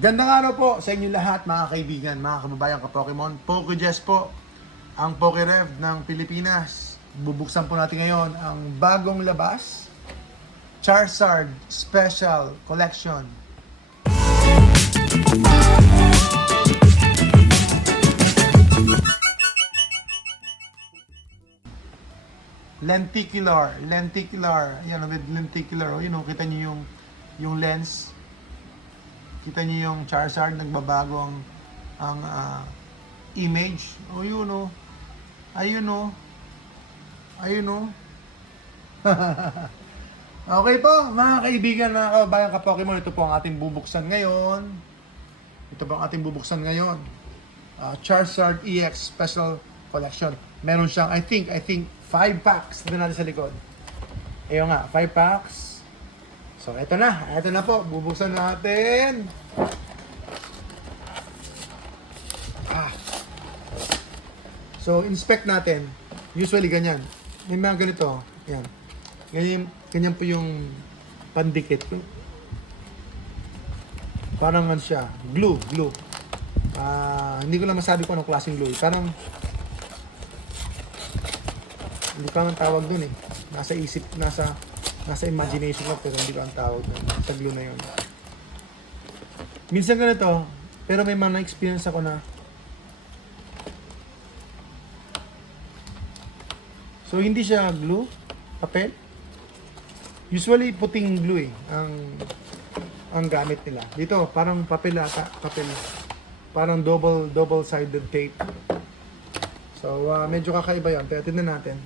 Gandang araw po sa inyo lahat mga kaibigan, mga kababayan ka-Pokemon. PokeJess po, ang PokeRev ng Pilipinas. Bubuksan po natin ngayon ang bagong labas, Charizard Special Collection. Lenticular. Ayan, lenticular. O, yun o, kita nyo yung lens. Kita niyo yung Charizard, nagbabago ang image. O yun o. Ayun o. Okay po, mga kaibigan, mga kababayan ka-Pokemon, ito po ang ating bubuksan ngayon. Charizard EX Special Collection. Meron siyang, I think, 5 packs. Tignan natin sa likod. Ayun nga, 5 packs. So, ito na po. Bubuksan natin. So, inspect natin. Usually, ganyan. May mga ganito. Yan. Ganyan po yung pandikit. Parang ano siya. Glue. Hindi ko na masabi kung anong klaseng glue. Parang, hindi pa ang tawag dun eh. Nasa isip, nasa imagination ko, pero hindi ko ang tawag dun. Sa glue na yun. Minsan ganito, pero may mga na-experience ako na so hindi siya glue, papel. Usually puting glue eh ang gamit nila. Dito parang papel ata, parang double-sided tape. So medyo kakaiba 'yan. Pero tingnan natin.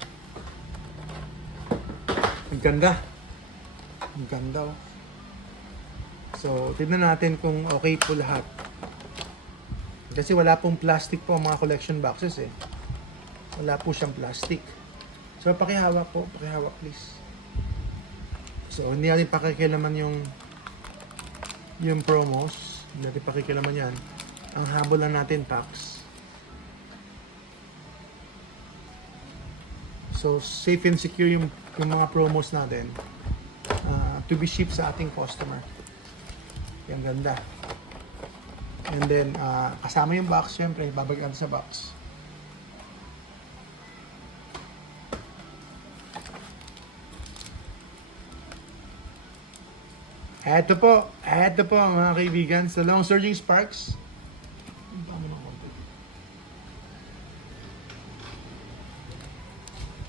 Ang ganda oh. So tingnan natin kung okay po lahat. Kasi wala pong plastic po ang mga collection boxes eh. Wala po siyang plastic. So, pakihawak please. So, hindi natin pakikilaman yung promos. Hindi natin pakikilaman yan. Ang habol lang natin, packs. So, safe and secure yung mga promos natin to be shipped sa ating customer. Yan, ganda. And then, kasama yung box, syempre, babagyan sa box. Eto po mga kaibigan, sa Long Surging Sparks.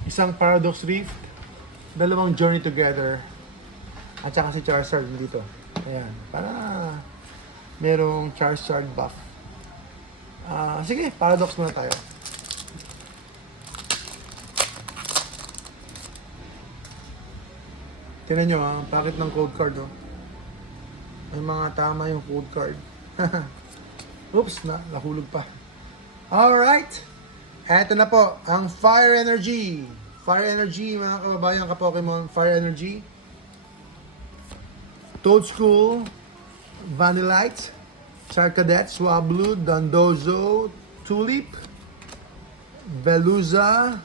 Isang Paradox Rift, dalawang Journey Together, at saka si Charizard dito. Ayan, para merong Charizard buff. Sige, Paradox muna tayo. Tingnan nyo ang packet ng code card oh. May mga tama yung code card. Oops, nahulog pa. Alright. Eto na po, ang Fire Energy. Fire Energy, mga kababayan ka-Pokemon. Fire Energy. Toedscool, Vanillite, Charcadet, Swablu, Dondozo, Tulip, Veluza,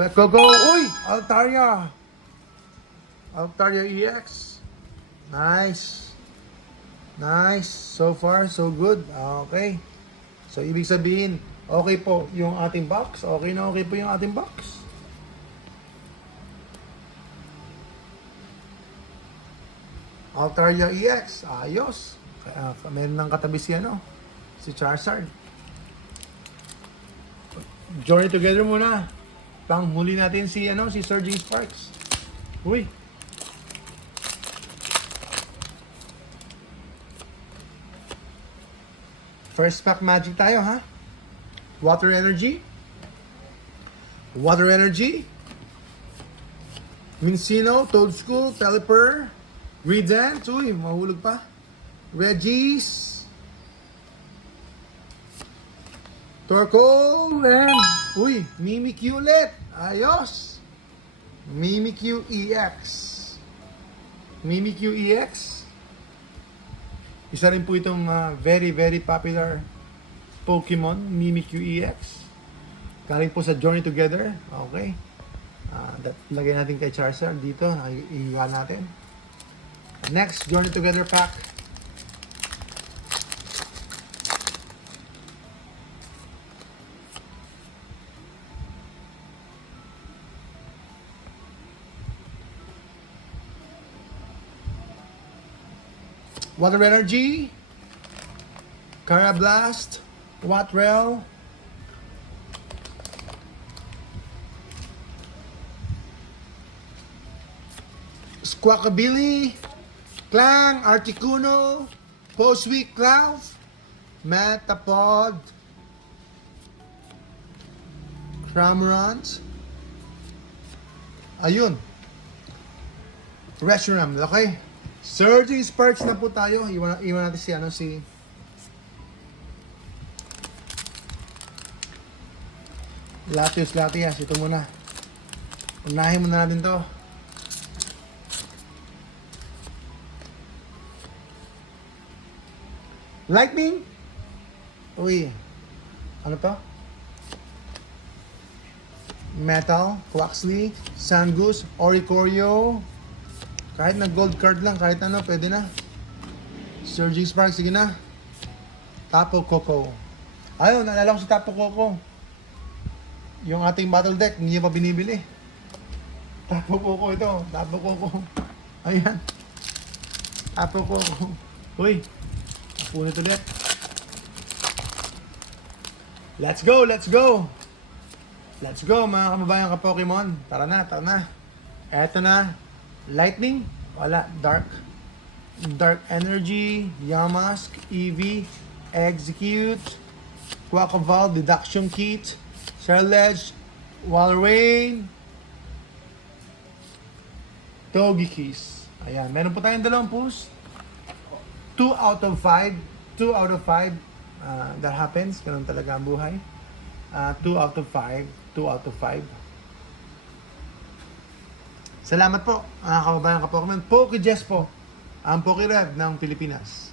Fekogo, uy! Altaria EX. Nice. So far, so good. Okay. So, ibig sabihin, okay po yung ating box. Okay po yung ating box. Altaria EX. Ayos. Meron ng katabi si Charizard. Journey Together muna. Panghuli natin si Surging Sparks. Uy. First pack magic tayo, ha? Water Energy. Mincino, Toedscool, Pelipper, Redent, uy, mahulog pa. Regis, Torkoal, and uy, Mimikyu ulit. Ayos. Mimikyu EX. Isa rin po itong very popular Pokemon, Mimikyu EX. Galing po sa Journey Together. Okay. Lagay natin kay Charizard dito. Ihiga natin. Next, Journey Together pack. Water Energy, Carablast, Watrel, Squawkabilly, Clang, Articuno, Postweek Cloud, Metapod, Cramorant, ayun, Reshiram, okay? Surging Sparks na po tayo. Iwan natin si Latias. Ito muna. Unahin muna natin to. Lightning? Uy. Ano to? Metal, Quaxley, Sangoose, Oricorio. Kahit na gold card lang, kahit ano, pwede na. Surging Spark, sige na. Tapo Coco. Ayun, naalala ko si Tapo Coco. Yung ating battle deck, hindi niya pa binibili. Tapo Coco ito. Tapo Coco. Ayan. Tapo Coco. Uy. Punit ulit. Let's go, let's go. Let's go mga kababayan ka-Pokemon. Tara na. Eto na. Lightning. Wala. Dark Energy. Yamask. Eevee. Execute. Quackleval. Deduction Kit. Charledge. Walrein. Togekiss. Ayan. Meron po tayong dalawang pulls. 2 out of 5. 2 out of 5. That happens. Ganun talaga ang buhay. 2 out of 5. 2 out of 5. Salamat po, mga kababayan ka-Pokemon. PokeJess po, ang PokeRev ng Pilipinas.